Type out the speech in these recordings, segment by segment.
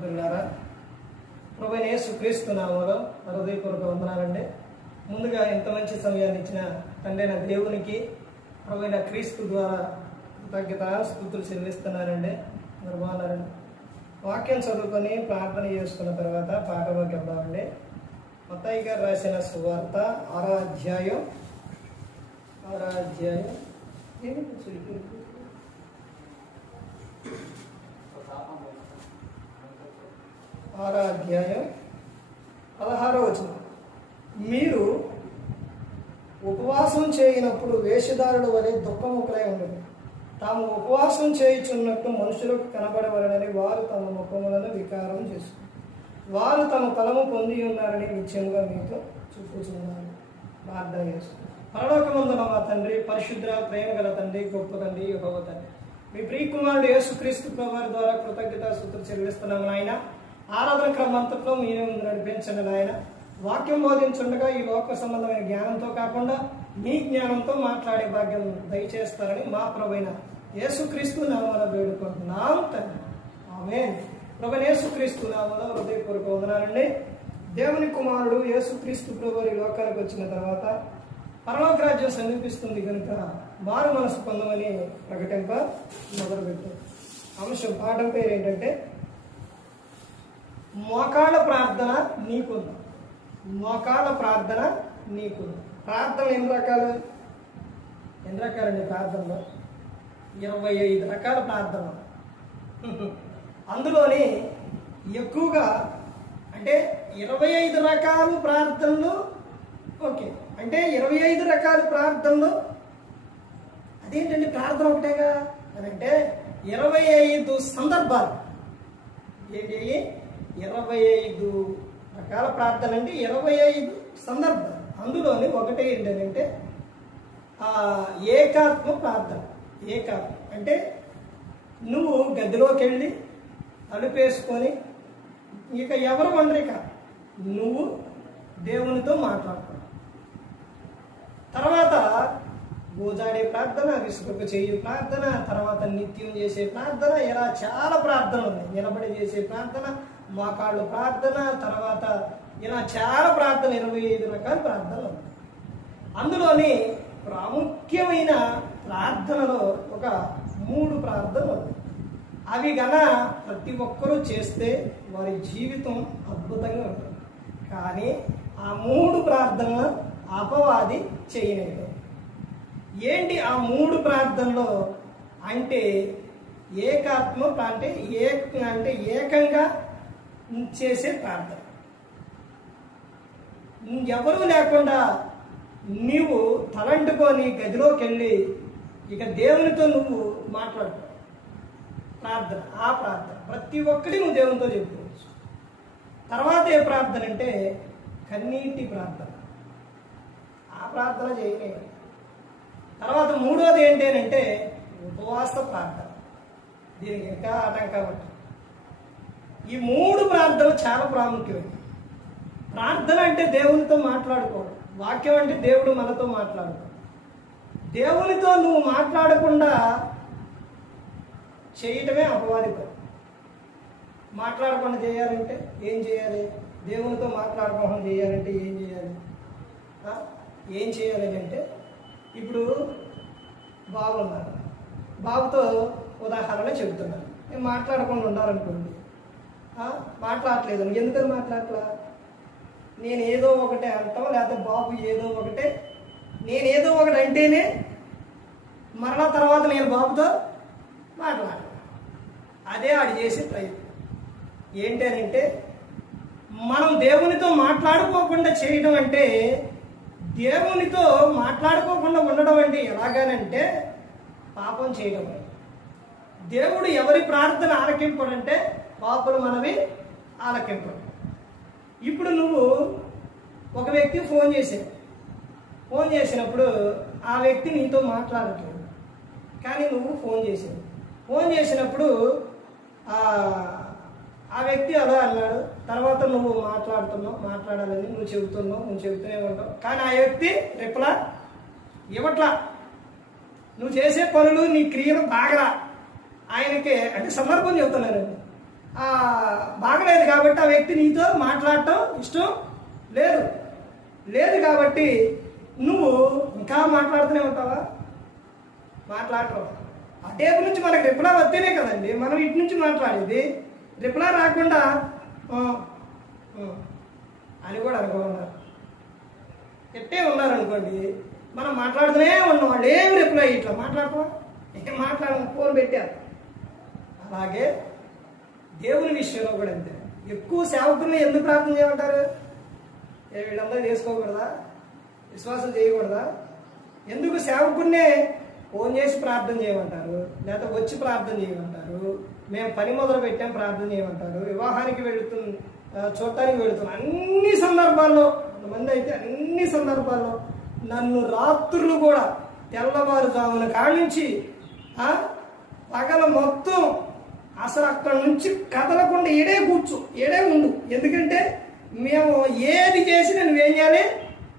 ప్రభువైన యేసుక్రీస్తు నామములో హృదయపూర్వక వందనాలండి. ముందుగా ఇంత మంచి సమయాన్ని ఇచ్చిన తండ్రైన దేవునికి ప్రభువైన క్రీస్తు ద్వారా కృతజ్ఞత స్తుతులు చెల్లిస్తున్నానండి. మీరు బాగున్నారండి. వాక్యం చదువుకొని ప్రార్థన చేసుకున్న తర్వాత పాఠంలోకి వెళ్దామండి. మత్తయి గారు రాసిన సువార్త 6వ అధ్యాయం 16వ వచనం. మీరు ఉపవాసం చేయనప్పుడు వేషధారుల వలె దుఃఖముఖులై ఉండదు. తాము ఉపవాసం చేయుచున్నట్టు మనుషులకు కనబడవలనని వారు తమ ముఖములను వికారం చేసుకున్నారు. వారు తమ ఫలము పొంది ఉన్నారని నిశ్చయంగా మీతో చూపుచున్నారు. ప్రార్థన చేస్తున్నారు. పరలోకమందున మా తండ్రి, పరిశుద్ధ ప్రేమ గల తండ్రి, గొప్ప తండ్రి, యెహోవా తండ్రి, మీ ప్రియకుమారుడు యేసుక్రీస్తు ప్రభువారి ద్వారా కృతజ్ఞత స్తుతులు చెల్లిస్తున్నాము నాయన. ఆరాధన క్రమంతట్లో మీరు నడిపించండి నాయన. వాక్యం బోధించుండగా ఈ లోక సంబంధమైన జ్ఞానంతో కాకుండా మీ జ్ఞానంతో మాట్లాడే భాగ్యం దయచేస్తారని మా ప్రభువైన యేసుక్రీస్తు నామమున వేడుకుంటున్నాం తండ్రి. ఆమేన్. ప్రభువైన యేసుక్రీస్తు నామమున హృదయపూర్వక వందనాలండి. దేవుని కుమారుడు యేసుక్రీస్తు ప్రభువారు ఈ లోకానికి వచ్చిన తర్వాత పరలోక రాజ్యం సమీపిస్తుంది కనుక మారు మనసు పొందమని ప్రకటింప మొదలుపెట్టారు. అంశం పాఠం పేరు ఏంటంటే మోకాళ్ళ ప్రార్థన నీకుందా. మోకాళ్ళ ప్రార్థన నీకుందా. ప్రార్థనలు ఎన్ని రకాలండి? ప్రార్థనలో 25 రకాల ప్రార్థన. అందులోని ఎక్కువగా అంటే 25 రకాల ప్రార్థనలు. ఓకే, అంటే 25 రకాల ప్రార్థనలు అదేంటండి? ప్రార్థన ఒకటేగా అదంటే 25 సందర్భాలు. ఏంటి? 25 రకాల ప్రార్థన అంటే 25 సందర్భాలు. అందులోని ఒకటి ఏంటంటే ఏకాత్మ ప్రార్థన. ఏకాత్మ అంటే నువ్వు గదిలోకి వెళ్ళి తలుపేసుకొని ఇక ఎవరు వండరిక నువ్వు దేవునితో మాట్లాడుకో. తర్వాత గోజాడే ప్రార్థన, విసుగు చేయు ప్రార్థన, తర్వాత నిత్యం చేసే ప్రార్థన, ఇలా చాలా ప్రార్థనలు ఉన్నాయి. నిలబడి చేసే ప్రార్థన, మోకాళ్ళు ప్రార్థన, తర్వాత ఇలా చాలా ప్రార్థన 25 రకాల ప్రార్థనలు ఉన్నాయి. అందులోని ప్రాముఖ్యమైన ప్రార్థనలో ఒక 3 ప్రార్థనలు ఉన్నాయి. అవి గన ప్రతి ఒక్కరూ చేస్తే వారి జీవితం అద్భుతంగా ఉంటుంది. కానీ ఆ 3 ప్రార్థనలు అపవాది చేయలేదు. ఏంటి ఆ 3 ప్రార్థనలు అంటే? ఏకాత్మ అంటే ఏకంగా చేసే ప్రార్థన. ఎవరూ లేకుండా నీవు తలంటుకొని గదిలోకి వెళ్ళి ఇక దేవునితో నువ్వు మాట్లాడుతావు. ప్రార్థన, ఆ ప్రార్థన ప్రతి ఒక్కటి నువ్వు దేవునితో చెప్పుకోవచ్చు. తర్వాత ఏ ప్రార్థన అంటే కన్నీటి ప్రార్థన. ఆ ప్రార్థన చేయలేదు. తర్వాత 3వది ఏంటి అంటే ఉపవాస ప్రార్థన. దీనికి ఇంకా ఆటంకం ఉంటుంది. ఈ 3 ప్రార్థనలు చాలా ప్రాముఖ్యమైనవి. ప్రార్థన అంటే దేవునితో మాట్లాడుకోవడం. వాక్యం అంటే దేవుడు మనతో మాట్లాడుకోవడం. దేవునితో నువ్వు మాట్లాడకుండా చేయటమే అపవాది పని. మాట్లాడకుండా చేయాలంటే ఏం చేయాలి? దేవునితో మాట్లాడకుండా చేయాలంటే ఏం చేయాలి? ఏం చేయాలి అంటే ఇప్పుడు బాబు ఉన్నారు. బాబుతో ఉదాహరణ చెబుతున్నాను. నేను మాట్లాడకుండా ఉండాలనుకోండి. మాట్లాడలేదు. ఎందుకని మాట్లాడట్లా? నేను ఏదో ఒకటే అంటాం, లేకపోతే బాబు ఏదో ఒకటే, నేను ఏదో ఒకటి అంటేనే మరలా తర్వాత నేను బాబుతో మాట్లాడాలి. అదే ఆడు చేసే ప్రయత్నం. ఏంటనంటే మనం దేవునితో మాట్లాడుకోకుండా చేయడం అంటే, దేవునితో మాట్లాడుకోకుండా ఉండడం అంటే ఎలాగానంటే పాపం చేయడం. దేవుడు ఎవరి ప్రార్థన ఆలకింపడంటే పాపులు మనవి ఆలకింపడు. ఇప్పుడు నువ్వు ఒక వ్యక్తికి ఫోన్ చేసినప్పుడు ఆ వ్యక్తి నీతో మాట్లాడట్లేదు, కానీ నువ్వు ఫోన్ చేసినప్పుడు ఆ వ్యక్తి అలా అన్నాడు. తర్వాత నువ్వు మాట్లాడాలని నువ్వు చెబుతూనే ఉంటావు. కానీ ఆ వ్యక్తి రిప్లై ఇవ్వట్లా. నువ్వు చేసే పనులు, నీ క్రియలు బాగా ఆయనకే అంటే సందర్భం చెబుతున్నానండి. బాగా లేదు కాబట్టి ఆ వ్యక్తి నీతో మాట్లాడటం ఇష్టం లేదు. లేదు కాబట్టి నువ్వు ఇంకా మాట్లాడుతూనే ఉంటావా? మాట్లాడటం. ఆ టేబుల్ నుంచి మనకు రిప్లై వస్తేనే కదండి మనం ఇటు నుంచి మాట్లాడేది. రిప్లై రాకుండా అని కూడా అనుకోన్నారు. ఎట్టే ఉన్నారనుకోండి, మనం మాట్లాడుతూనే ఉన్నాం, వాళ్ళు ఏం రిప్లై ఇట్లా మాట్లాడటం, ఏం మాట్లాడడం, ఫోన్ పెట్టారు. అలాగే దేవుని విషయంలో కూడా అంతే. ఎక్కువ సేవకుల్ని ఎందుకు ప్రార్థన చేయమంటారు? వీళ్ళందరూ చేసుకోకూడదా? విశ్వాసం చేయకూడదా? ఎందుకు సేవకున్నే ఫోన్ చేసి ప్రార్థన చేయమంటారు, లేకపోతే వచ్చి ప్రార్థన చేయమంటారు, మేము పని మొదలు పెట్టాం ప్రార్థన చేయమంటారు, వివాహానికి చూడటానికి వెళుతున్నాం. అన్ని సందర్భాల్లో, కొంతమంది అయితే అన్ని సందర్భాల్లో నన్ను రాత్రులు కూడా తెల్లవారుజామున కాడి నుంచి పగల మొత్తం అసలు అక్కడి నుంచి కదలకుండా ఏడే ఉండు. ఎందుకంటే మేము ఏది చేసినా నువ్వేం చేయాలి?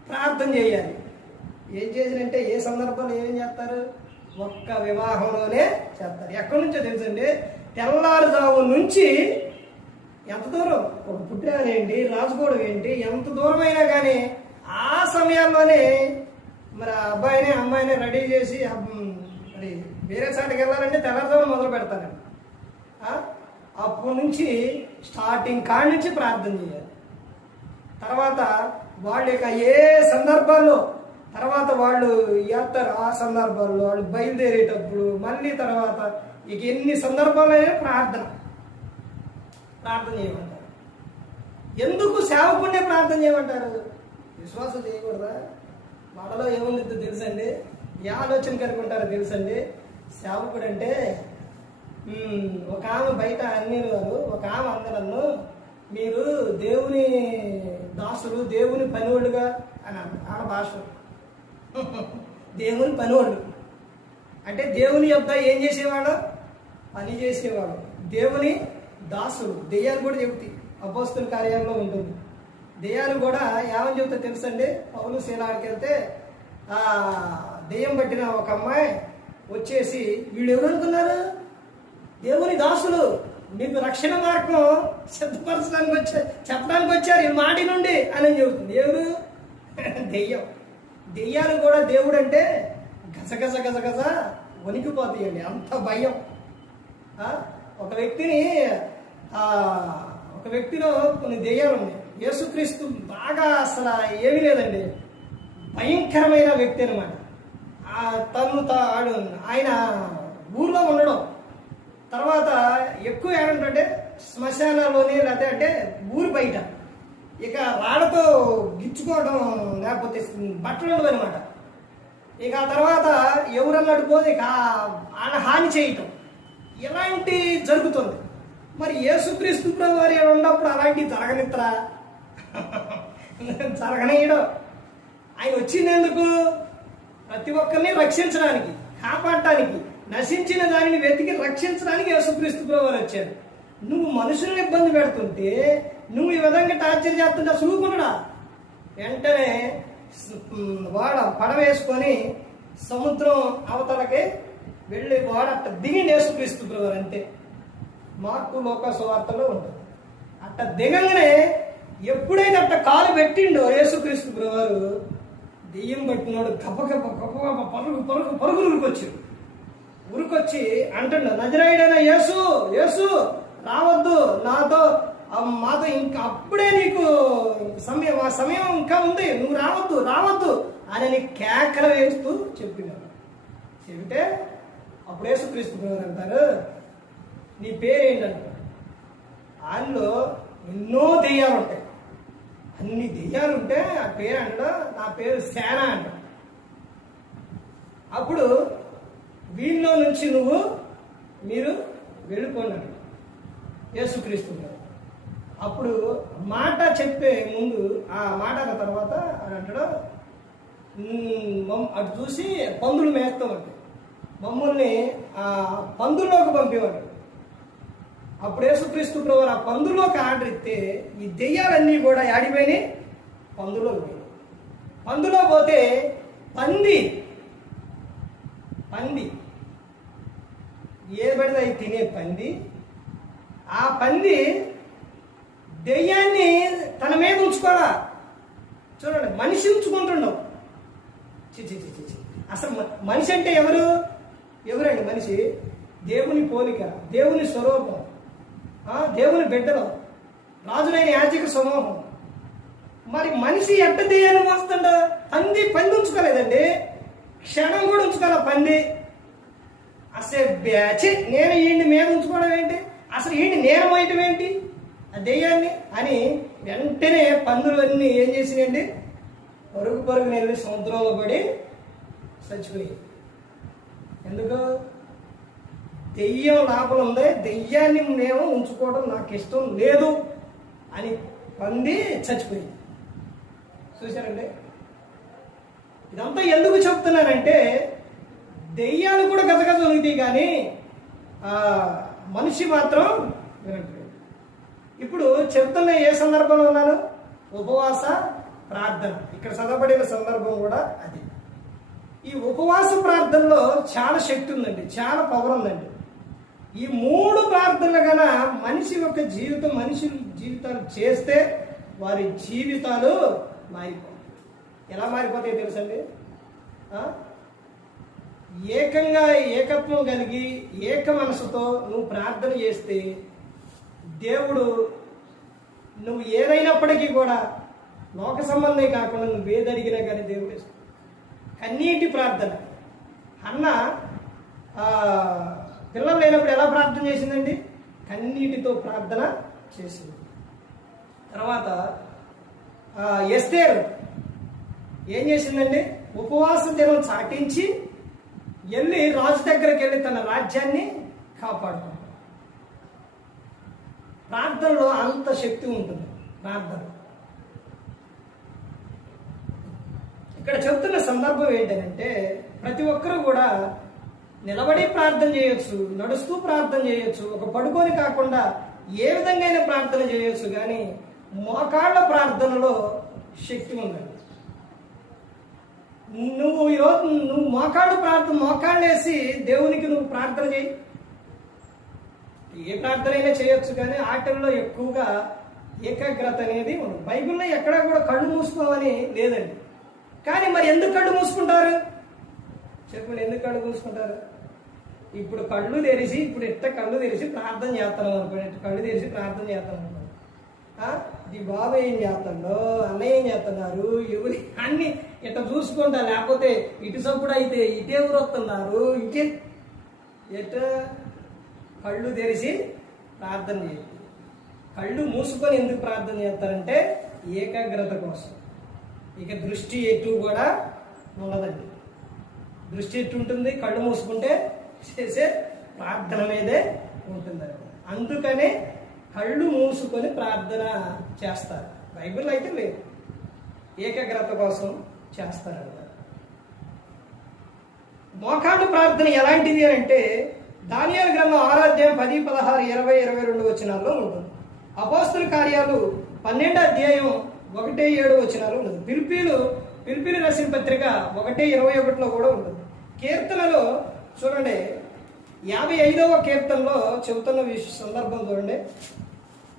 ప్రార్థన చేయాలి. ఏం చేసినంటే ఏ సందర్భంలో ఏం చేస్తారు? ఒక్క వివాహంలోనే చేస్తారు. ఎక్కడి నుంచో తెలుసండి, తెల్లారుజాము నుంచి ఎంత దూరం, ఒక పుట్టిన ఏంటి, రాజుకోవడం ఏంటి, ఎంత దూరం అయినా కానీ ఆ సమయాల్లోనే మరి అబ్బాయిని అమ్మాయిని రెడీ చేసి మరి వేరే చాటుకి వెళ్ళాలంటే తెల్లారుజాము మొదలు పెడతారండి. అప్పటి నుంచి స్టార్టింగ్ కాడి నుంచి ప్రార్థన చేయాలి. తర్వాత వాళ్ళు ఇక ఏ సందర్భాల్లో తర్వాత వాళ్ళు చేస్తారు, ఆ సందర్భాల్లో వాళ్ళు బయలుదేరేటప్పుడు మళ్ళీ తర్వాత ఇక ఎన్ని సందర్భాలైనా ప్రార్థన చేయమంటారు. ఎందుకు సేవకుడినే ప్రార్థన చేయమంటారు? విశ్వాసం చేయకూడదా? వాళ్ళలో ఏముంది తెలుసండి, ఏ ఆలోచన కలిగి ఉంటారో తెలుసండి. సేవకుడు అంటే ఒక ఆమె బయట అన్ని ఒక ఆమె అందరూ మీరు దేవుని దాసులు, దేవుని పనివాళ్ళుగా అని ఆడ భాష. దేవుని పనివాళ్ళు అంటే దేవుని యొక్క ఏం చేసేవాడు? పని చేసేవాడు. దేవుని దాసులు. దెయ్యాలు కూడా చెబుతాయి, అపోస్తుల కార్యాల్లో ఉంటుంది. దెయ్యాలు కూడా ఏమని చెబుతా తెలుసండి? పౌలు శీలాడికి వెళ్తే దెయ్యం పట్టిన ఒక అమ్మాయి వచ్చేసి, వీళ్ళు ఎవరు అనుకున్నారు? దేవుని దాసులు, మీకు రక్షణ మార్గం సిద్ధపరచడానికి చెప్పడానికి వచ్చారు ఈ మాటి నుండి అని చెబుతుంది. ఎవరు? దెయ్యం. దెయ్యాలు కూడా దేవుడు అంటే గజగజ గజగజ వణికిపోతాయండి, అంత భయం. ఒక వ్యక్తిలో కొన్ని దెయ్యాలు ఉన్నాయి. యేసుక్రీస్తు బాగా అసలు ఏమీ లేదండి, భయంకరమైన వ్యక్తి అనమాట. ఆయన ఊర్లో ఉండడం, తర్వాత ఎక్కువ ఏమంటే శ్మశానాల్లోనే, లేకపోతే అంటే ఊరు బయట ఇక రాళ్లతో గిచ్చుకోవడం, లేకపోతే బట్టలు ఉండవు అనమాట. ఇక ఆ తర్వాత ఎవరన్నాడు పోతే ఇక హాని చేయటం, ఇలాంటి జరుగుతుంది. మరి యేసుక్రీస్తు వారి ఉన్నప్పుడు అలాంటివి జరగనిత్తరా? జరగనీయడం. ఆయన వచ్చిందెందుకు? ప్రతి ఒక్కరిని రక్షించడానికి, కాపాడటానికి, నశించిన దానిని వెతికి రక్షించడానికి యేసుక్రీస్తు వారు వచ్చారు. నువ్వు మనుషులను ఇబ్బంది పెడుతుంటే, నువ్వు ఈ విధంగా టార్చర్ చేస్తుంటే చూకున్నాడా? వెంటనే పడవ వేసుకొని సముద్రం అవతలకి వెళ్ళి అట్ట దిగిండి యేసుక్రీస్తు వారు. అంతే, మార్కు లోకాసు వార్తలో ఉంటుంది. అట్ట దిగంగానే ఎప్పుడైతే అట్ట కాలు పెట్టిండో యేసుక్రీస్తు వారు, దెయ్యం పట్టినోడు గప్ప పరుగు ఉరికొచ్చి అంటుండ, నజరేయుడైన యేసు, యేసు రావద్దు మాతో ఇంకా అప్పుడే నీకు సమయం ఇంకా ఉంది, నువ్వు రావద్దు అని కేకలు వేస్తూ చెబితే అప్పుడు యేసుక్రీస్తు అంటారు, నీ పేరేంటంటారు. వాళ్ళలో ఎన్నో దెయ్యాలు ఉంటాయి. అన్ని దెయ్యాలు ఉంటే ఆ పేరు అంట, నా పేరు సేన అంట. అప్పుడు వీళ్ళలో నుంచి మీరు వెళ్ళిపోయినాడు యేసుక్రీస్తు. అప్పుడు మాట చెప్పే ముందు ఆ మాట తర్వాత అని అంటాడు, అటు చూసి పందులు మేస్తామంటే మమ్మల్ని ఆ పందుల్లోకి పంపేవాడు. అప్పుడు యేసుక్రీస్తు ప్రభువు ఆ పందుల్లోకి ఆర్డర్ ఇస్తే ఈ దెయ్యాలన్నీ కూడా ఆడిపోయినాయి, పందులోకి పోయి. పందులో పోతే పంది ఏ పడితే అవి తినే పంది, ఆ పంది దెయ్యాన్ని తన మీద ఉంచుకోవాలా. చూడండి, మనిషి ఉంచుకుంటుండవు. అసలు మనిషి అంటే ఎవరండి? మనిషి దేవుని పోలిక, దేవుని స్వరూపం, దేవుని బిడ్డలు, రాజులైన యాజక సమూహం. మరి మనిషి ఎట్ట దెయ్యాన్ని మోస్తుండో? పంది ఉంచుకోలేదండి, క్షణం కూడా ఉంచుకోలే పంది. అసలు నేను ఈయన్ని మీద ఉంచుకోవడం ఏంటి, అసలు ఈయన్ని నేను మోయటం ఏంటి ఆ దెయ్యాన్ని అని వెంటనే పందులు అన్నీ ఏం చేసినాయండి? పరుగు వెళ్ళి సముద్రంలో పడి చచ్చిపోయి. ఎందుకు? దెయ్యం లోపల ఉంది, దెయ్యాన్ని మేము ఉంచుకోవడం నాకు ఇష్టం లేదు అని పంది చచ్చిపోయింది. చూశారండి? ఇదంతా ఎందుకు చెప్తున్నానంటే, దెయ్యాలు కూడా గజగజ ఉనికితాయి కానీ మనిషి మాత్రం వినట్లేదు. ఇప్పుడు చెప్తున్న ఏ సందర్భంలో ఉన్నాను? ఉపవాస ప్రార్థన. ఇక్కడ చదవబడిన సందర్భం కూడా అది. ఈ ఉపవాస ప్రార్థనలో చాలా శక్తి ఉందండి, చాలా పవర్ ఉందండి. ఈ 3 ప్రార్థనలు గన మనిషి యొక్క జీవితం, మనిషి జీవితాలు చేస్తే వారి జీవితాలు మారిపోతాయి. ఎలా మారిపోతాయో తెలుసండి? ఏకత్వం కలిగి ఏక మనసుతో నువ్వు ప్రార్థన చేస్తే దేవుడు నువ్వు ఏదైనప్పటికీ కూడా లోక సంబంధం కాకుండా నువ్వు ఏదడిగినా కానీ దేవుడు ఇస్తాడు. కన్నీటి ప్రార్థన. అన్న పిల్లలు లేనప్పుడు ఎలా ప్రార్థన చేసిందండి? కన్నీటితో ప్రార్థన చేసింది. తర్వాత ఎస్తేరు ఏం చేసిందండి? ఉపవాస దినం చాటించి వెళ్ళి రాజు దగ్గరికి వెళ్ళి తన రాజ్యాన్ని కాపాడుకుంటాడు. ప్రార్థనలో అంత శక్తి ఉంటుంది. ప్రార్థన ఇక్కడ చెప్తున్న సందర్భం ఏంటంటే, ప్రతి ఒక్కరూ కూడా నిలబడి ప్రార్థన చేయొచ్చు, నడుస్తూ ప్రార్థన చేయొచ్చు, ఒక పడుకొని కాకుండా ఏ విధంగా ప్రార్థన చేయొచ్చు. కానీ మోకాళ్ళ ప్రార్థనలో శక్తి ఉందండి. నువ్వు మోకాళ్ళు వేసి దేవునికి నువ్వు ప్రార్థన చేయి. ఏ ప్రార్థన అయినా చేయొచ్చు, కానీ ఆటల్లో ఎక్కువగా ఏకాగ్రత అనేది ఉండదు. బైబిల్లో ఎక్కడా కూడా కళ్ళు మూసుకోమని లేదండి. కానీ మరి ఎందుకు కళ్ళు మూసుకుంటారు? చెప్పండి, ఎందుకు కళ్ళు మూసుకుంటారు? ఇప్పుడు కళ్ళు తెరిచి, కళ్ళు తెరిచి ప్రార్థన చేస్తాను అనుకోండి, కళ్ళు తెరిచి ప్రార్థన చేస్తాను అనుకోండి. ఈ బాబు ఏం చేస్తాడో, అన్నయ్య ఏం చేస్తున్నారు, ఎవరు అన్ని ఇట్లా చూసుకుంటా. లేకపోతే ఇటు సప్పుడు అయితే ఇటే ఎవరు వస్తున్నారు, ఎట కళ్ళు తెరిచి ప్రార్థన చేయాలి. కళ్ళు మూసుకొని ఎందుకు ప్రార్థన చేస్తారంటే ఏకాగ్రత కోసం. ఇక దృష్టి ఎటు కూడా ఉండదండి. దృష్టి ఎటు ఉంటుంది? కళ్ళు మూసుకుంటే చేసే ప్రార్థన మీదే ఉంటుందండి. అందుకనే కళ్ళు మూసుకొని ప్రార్థన చేస్తారు. బైబిల్ అయితే లేదు, ఏకాగ్రత కోసం చేస్తారంట. మోకాళ్ళు ప్రార్థన ఎలాంటిది అంటే, దానియేలు గ్రంథం 6వ అధ్యాయం 10, 16, 20, 22 వచనాల్లో ఉంటుంది. అపోస్తల కార్యాలు 12వ అధ్యాయం 1, 7 వచనాలు ఉంటుంది. పిలిపిలు రాసిన పత్రిక 1, 21లో కూడా ఉంటుంది. కీర్తనలో చూడండి, 55వ కీర్తనలో చెబుతున్న సందర్భం చూడండి.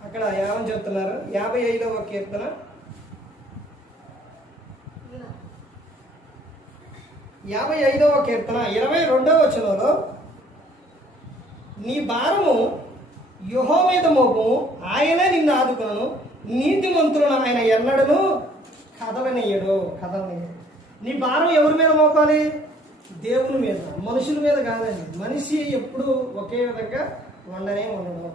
అక్కడ ఏమని చెప్తున్నారు? 55వ కీర్తన 22వ వచనంలో, నీ భారము యెహోవా మీద మోపము, ఆయనే నిన్ను ఆదుకొనును, నీతిమంతులను ఆయన ఎన్నడను కదలనీయడు. నీ భారం ఎవరి మీద మోపాలి? దేవుని మీద, మనుషుల మీద కాదండి. మనిషి ఎప్పుడు ఒకే విధంగా ఉండడం.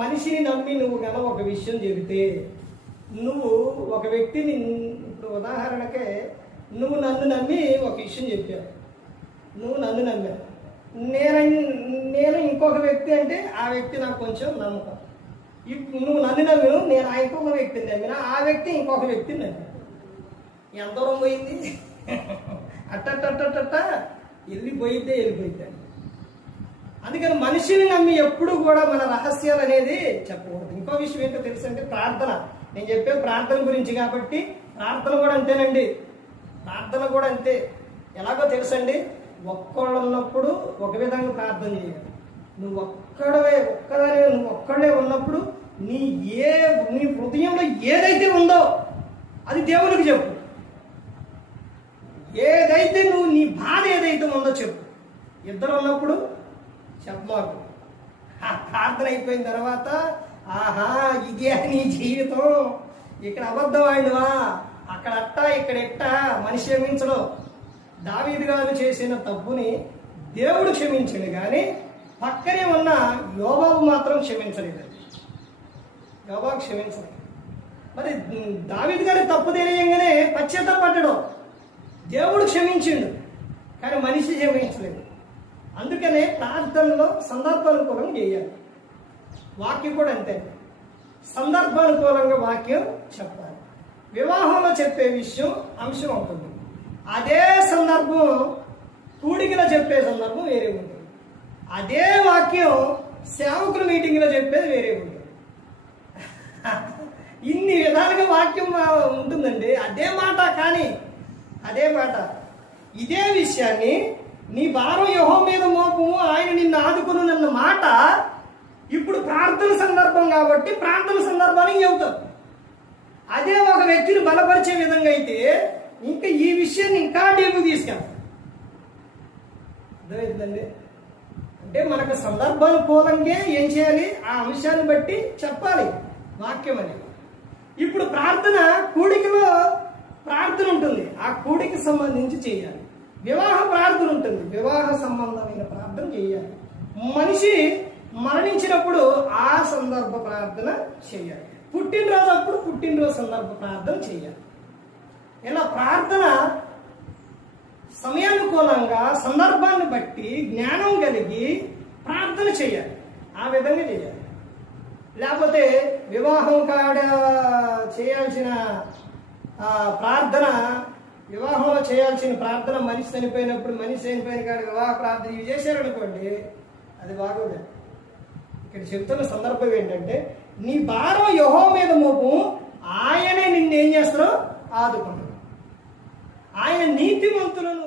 మనిషిని నమ్మి నువ్వు కనుక ఒక విషయం చెబితే, నువ్వు ఒక వ్యక్తిని, ఇప్పుడు ఉదాహరణకే నువ్వు నన్ను నమ్మి ఒక విషయం చెప్పావు, నువ్వు నన్ను నమ్మావు, నేను ఇంకొక వ్యక్తి అంటే ఆ వ్యక్తి నాకు కొంచెం నమ్మకం. ఇప్పుడు నువ్వు నన్ను నమ్మిను, నేను ఆ ఇంకొక వ్యక్తిని నమ్మినా, ఆ వ్యక్తి ఇంకొక వ్యక్తిని నమ్మిన. ఎంత దూరం పోయింది? అట్టట్టట్టట్ట వెళ్ళిపోయిద్దండి. అందుకని మనిషిని నమ్మి ఎప్పుడు కూడా మన రహస్యాలు అనేది చెప్పకూడదు. ఇంకో విషయం ఏంటో తెలుసంటే, ప్రార్థన. నేను చెప్పే ప్రార్థన గురించి కాబట్టి ప్రార్థన కూడా అంతేనండి. ప్రార్థన కూడా అంతే. ఎలాగో తెలుసండి, ఒక్కళ్ళు ఉన్నప్పుడు ఒక విధంగా ప్రార్థన చేయాలి. నువ్వు ఒక్కడే ఉన్నప్పుడు నీ ఏ నీ హృదయంలో ఏదైతే ఉందో అది దేవునికి చెప్పు. ఏదైతే నువ్వు నీ బాధ ఏదైతే ఉందో చెప్పు. ఇద్దరు ఉన్నప్పుడు చెప్పమాకు. ప్రార్థన అయిపోయిన తర్వాత ఆహా ఇదే నీ జీవితం, ఇక్కడ అబద్ధం ఆడినవా, అక్కడ అట్టా ఇక్కడ ఎట్టా, మనిషి క్షమించడం. దావీదు గారు చేసిన తప్పుని దేవుడు క్షమించింది, కానీ పక్కనే ఉన్న యోబాబు మాత్రం క్షమించలేదు. యోబాబు క్షమించలేదు. మరి దావీదు గారి తప్పు తెలియంగానే పశ్చాత్తాపడ్డాడు. దేవుడు క్షమించిండు, కానీ మనిషి క్షమించలేదు. అందుకనే ప్రార్థనలో సందర్భానుకూలంగా చేయాలి. వాక్యం కూడా అంతే, సందర్భానుకూలంగా వాక్యం చెప్పాలి. వివాహంలో చెప్పే అంశం ఉంటుంది. అదే సందర్భం కూడికలో చెప్పే సందర్భం వేరే ఉంటుంది. అదే వాక్యం సేవకుల మీటింగ్లో చెప్పేది వేరే ఉంటుంది. ఇన్ని విధాలుగా వాక్యం ఉంటుందండి. అదే మాట, కానీ అదే మాట ఇదే విషయాన్ని నీ భారం యెహోవా మీద మోపము, ఆయన నిన్ను ఆదుకును అన్న మాట ఇప్పుడు ప్రార్థన సందర్భం కాబట్టి ప్రార్థన సందర్భానికి చెబుతారు. అదే ఒక వ్యక్తిని బలపరిచే విధంగా అయితే ఇంకా ఈ విషయాన్ని ఇంకా డీపు తీసుకెళ్తాం. అర్థమవుతుందండి? అంటే మనకు సందర్భానుకూలంగా ఏం చేయాలి, ఆ అంశాన్ని బట్టి చెప్పాలి వాక్యం అనేది. ఇప్పుడు ప్రార్థన కూడికలో ప్రార్థన ఉంటుంది, ఆ కూడికి సంబంధించి చేయాలి. వివాహ ప్రార్థన ఉంటుంది, వివాహ సంబంధమైన ప్రార్థన చేయాలి. మనిషి మరణించినప్పుడు ఆ సందర్భ ప్రార్థన చేయాలి. పుట్టినరోజు అప్పుడు పుట్టినరోజు సందర్భ ప్రార్థన చేయాలి. ఇలా ప్రార్థన సమయానుకూలంగా సందర్భాన్ని బట్టి జ్ఞానం కలిగి ప్రార్థన చేయాలి. ఆ విధంగా చేయాలి. లేకపోతే వివాహం కాడ చేయాల్సిన ప్రార్థన, వివాహంలో చేయాల్సిన ప్రార్థన మనిషి చనిపోయిన కాడ వివాహ ప్రార్థన ఇవి చేశారనుకోండి, అది బాగోదు. ఇక్కడ చెప్తున్న సందర్భం ఏంటంటే నీ భారం యెహోవా మీద మోపు, ఆయనే నిన్ను ఏం చేస్తారో ఆదుకుంటాడు. ఆయన నీతిమంతులను